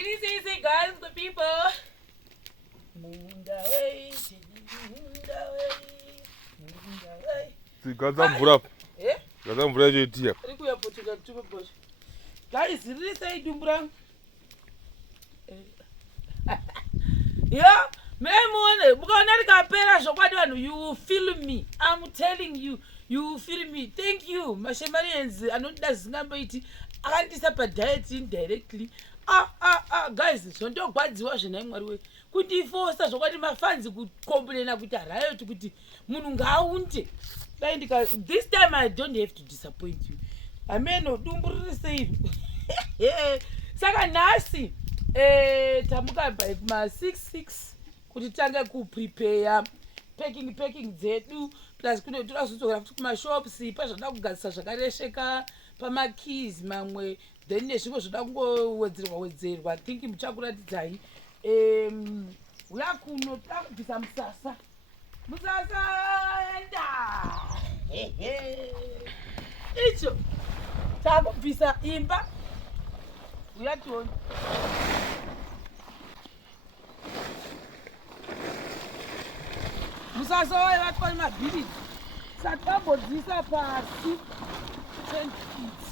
It is easy, guys, the people. Gazamvura. Gazamvura yoitia. Guys, really say Dumbrang. Yeah, you will feel me. I'm telling you, you will feel me. Thank you, Mashemarians. I know that's number 80. I can't disappoint indirectly. Guys, don't talk bad. Watch the name. Could you force us? What my fans could complain about riot to put Mununga. This time I don't have to disappoint you. I may not do say. Saka nasi. Tamuka by my 6 kutitanga ku prepare packing dzedu plus kune turazotora kuti kuma shops pa zvada kugadzisa zvakaresheka pama keys mamwe then nezvimwe zvoda kungowedzerwa think muchakuratidzai uya kuno takubvisa musasa enda icho takubvisa imba uya tioni musasa waye vatwa nemabhiriji satambodzisa pasi 10 feet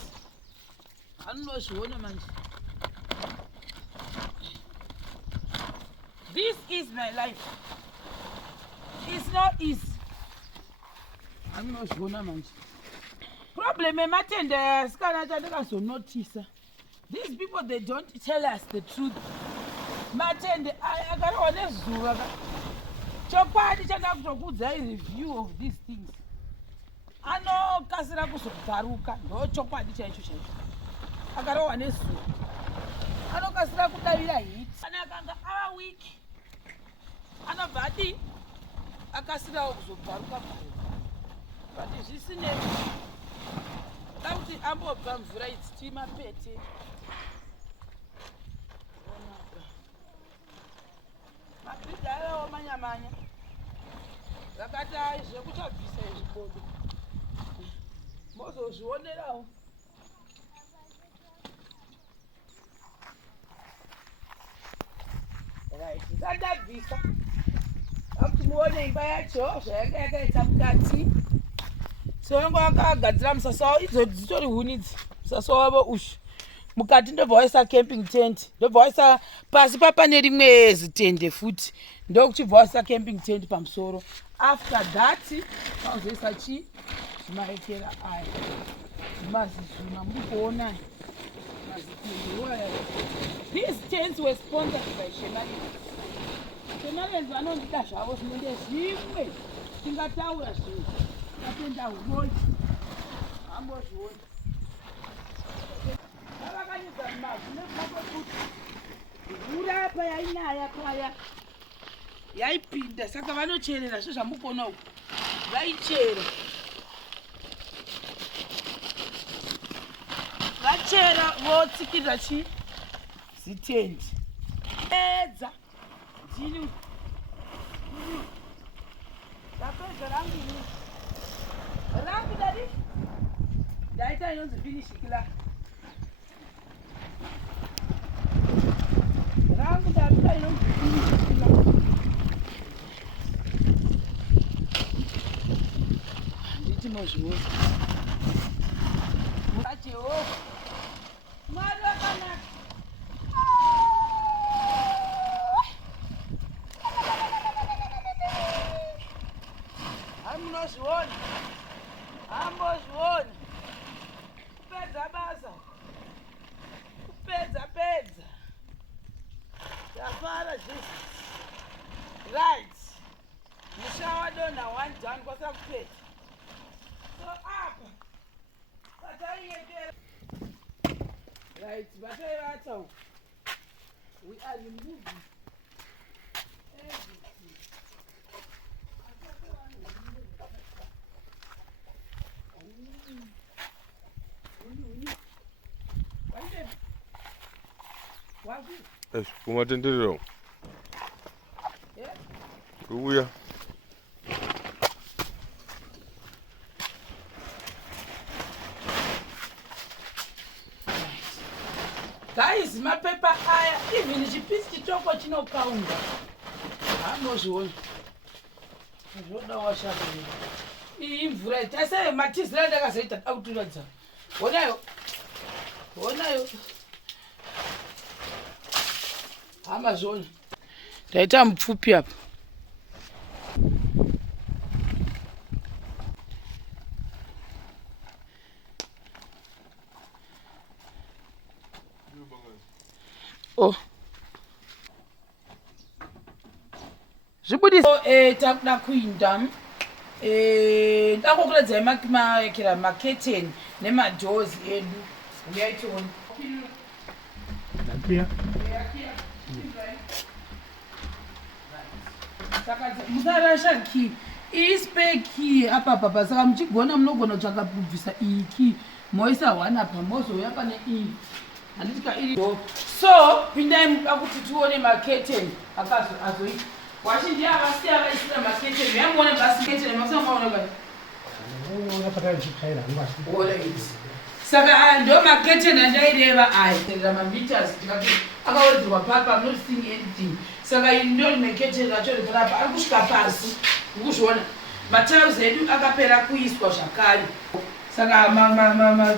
anozviona manje. This is my life. It's not easy. Anozviona manje. Problem ematende sikana chandakazonotisa. These people, they don't tell us the truth. Matende akarowa nezuva chokwadi chandakutokudzai review of these things anokasira kuzobvaruka ndo chokwadi chaicho akarowa nezuva anokasira kudavira hit kana akanga ava wiki anobva adi akasirawo kuzobvaruka but zvisine da kuti ambobva mvura idzi mapete mabhidha aivawo manyamanya vakati ai zvekuchabvisa izvibodo mozozvionerawo ndandabvisa akuti muone imba yacho zvayanga yakaita mukati sewanga wakagadzira musasa wavo idzo dzitori huni idzi musasa wavo ushu mukati ndobva waisa camping tent ndobva waisa pasi papane rimwe zitende futi ndokuchibva waisa camping tent pamusoro after that pauzoisa zvimarekera aya mazizvima muri kuona mazitende waya. These tents were sponsored by Shemarens vanondida zvavo zvinenge zvimwe tingataura zvinhu atenda uroi ambozviona avakanyidza mumavhu nekumakokuti mvura apa yainaya paya yaipinda saka vanocherera zvo zvamukona uku vaichera vachera votsikirira zitendi edza ndini ndapedza rangu dadi ndaita inonzi finishikila rangu ndaita inonzi finishikila nditi mozviona Jehovha Mwari wakanaka. Hamunozviona hambozviona kupedza basa kupedza zvafara Jesus right musha wadonha 1 down kwasira kupedza so apa right, but we are removing everything. Kumatenderero. Yeah. Kuya. Guys, my paper aya even chipisi chitoko chinokaunga anozviona zvoda washaka iyi mvura tasai matizira ndakazoita dakuturadza onayo hama zvona ndaita mupfupi apa zvibudisa takuda kuinda ndakokuredzai makira maketeni nemadhozi edu uyaitiona saka musarasha ki iyi spare key apa papa saka muchigona munogona kutsvaka kubvisa iyi key moisa one apa mozouya pane iyi handitika iri so pindai muda kuti tione maketeni azoita wazhinji avasiya vaisira maketeni yamuona basi keteni makusamaona saka ndo maketeni andaireva aiterera mameters akawedzerwa papa I'm not seeing anything saka ini ndo rimeketeni racho riparapa ari kusvika pasi ukuzviona matiles edu akapera kuiswa zvakare saka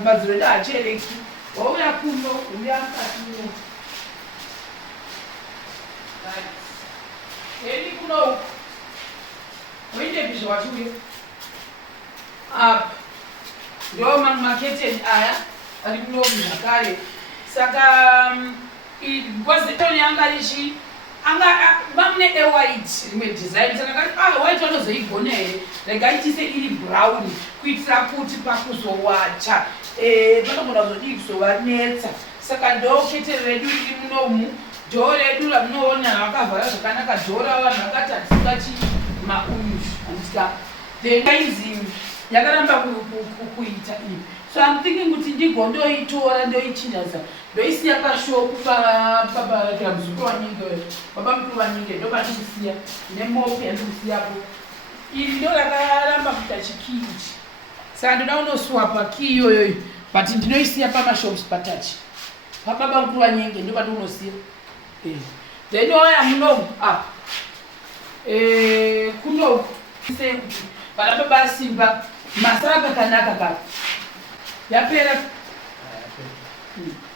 madziro edu hachereki wauya kuno uya mukati eni kuno oindepizve wachiuya apa ndo maketeni aya ari kuno zvakare saka bkozitoni anga richi vamune ewhite rimwe design saka white vanozoigona here regaitise iri brown kuitira kuti pakuzowacha vanogona kuzodii kuzovanetsa saka ndo keteni redu riri munomu dhoo redu ramunoona vakavhara zvakanaka dhoo rava vanhu vakati hatisingachi maunyu handika then aizi yakaramba kuita iyi so I'm thinking kuti ndigondoitora ndoichinjaza ndoisiya pashopu pabarakira muzukuru wanyenge baba mukuru wanyenge ndo pandikusiya nemopi yandikusiyapo iri ndo rakaramba kuita chikiichi saka ndoda unoswapa ki iyoyoyo but ndinoisiya pamashops patachi pababa mukuru wanyenge ndo pandikusiya then oya munomu apa kuno sekuti pana baba simba masara kakanaka kaka yapera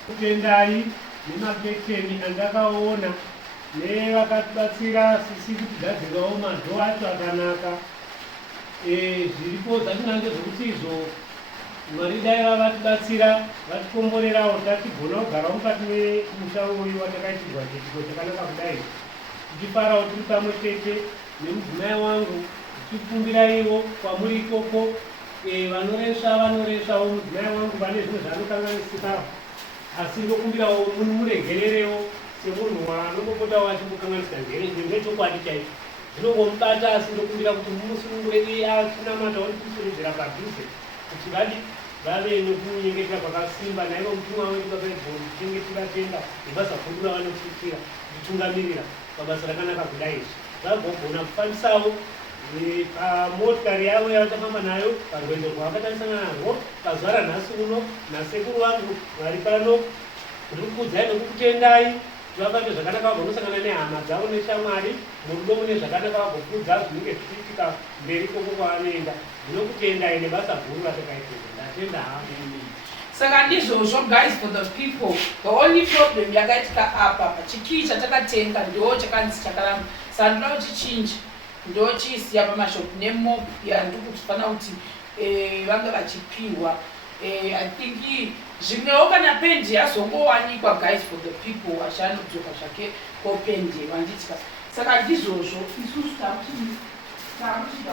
kutendai nemaketeni andakaona nevakatibatsira sisi kuti gadzirawo madhoo acho akanaka zviripo zvatinange zvokuti izvo mwari dai vavatibatsira vatikomborerawo tatigona kugarawo mukati memusha uyu watakaitirwa chiitiko chakanaka kudai tichifarawo tiri pamwe chete nemudzimai wangu tichikumbiraiwo kwamuri ikoko vanoresvawo mudzimai wangu vane zvimwe zvaanokanganisikawo asi ndokumbirawo muregererewo semunhu wanongopotawo achimbokanganisika ngechokwadi chaicho zvinongomubata asi ndokumbira kuti mumusunungure iye achinamata onikusuruzira padhuze kuti vave nekunyengetera kwakasimba naivo mutumwa wedu vakaibhoni tichinge tivatenda nebasa guru ravanotiitira titungamirira pabasa rakanaka kudai vagogona kufambisawo pamotikari yavo yavatafamba nayo parwendo rwavakatarisana narwo pazuva ranhasi uno nasekuru vangu vari pano ndikukudzai nekukutendai vavambe zvakanaka vagonosangana nehama dzavo neshamwari murudo mune zvakanaka vagokudza zvinenge zvichiitika mberi koko kwavanoenda ndinokutendai nebasa guru ratakaitira ndatenda havo saka ndizvozvo guys for the people the only problem yakaitika apa chikii chatakatenga ndo chakanzi chakaramba saka ndoda kuchichinja ndochisiya pamashopu nemopu yandikufana kuti vange vachipiwa I think zvimwewo kana pendi yazongowanikwa guys for the people ashanodzoka zvake kopendi wanditya saka ndizvozvo isusu tamuchita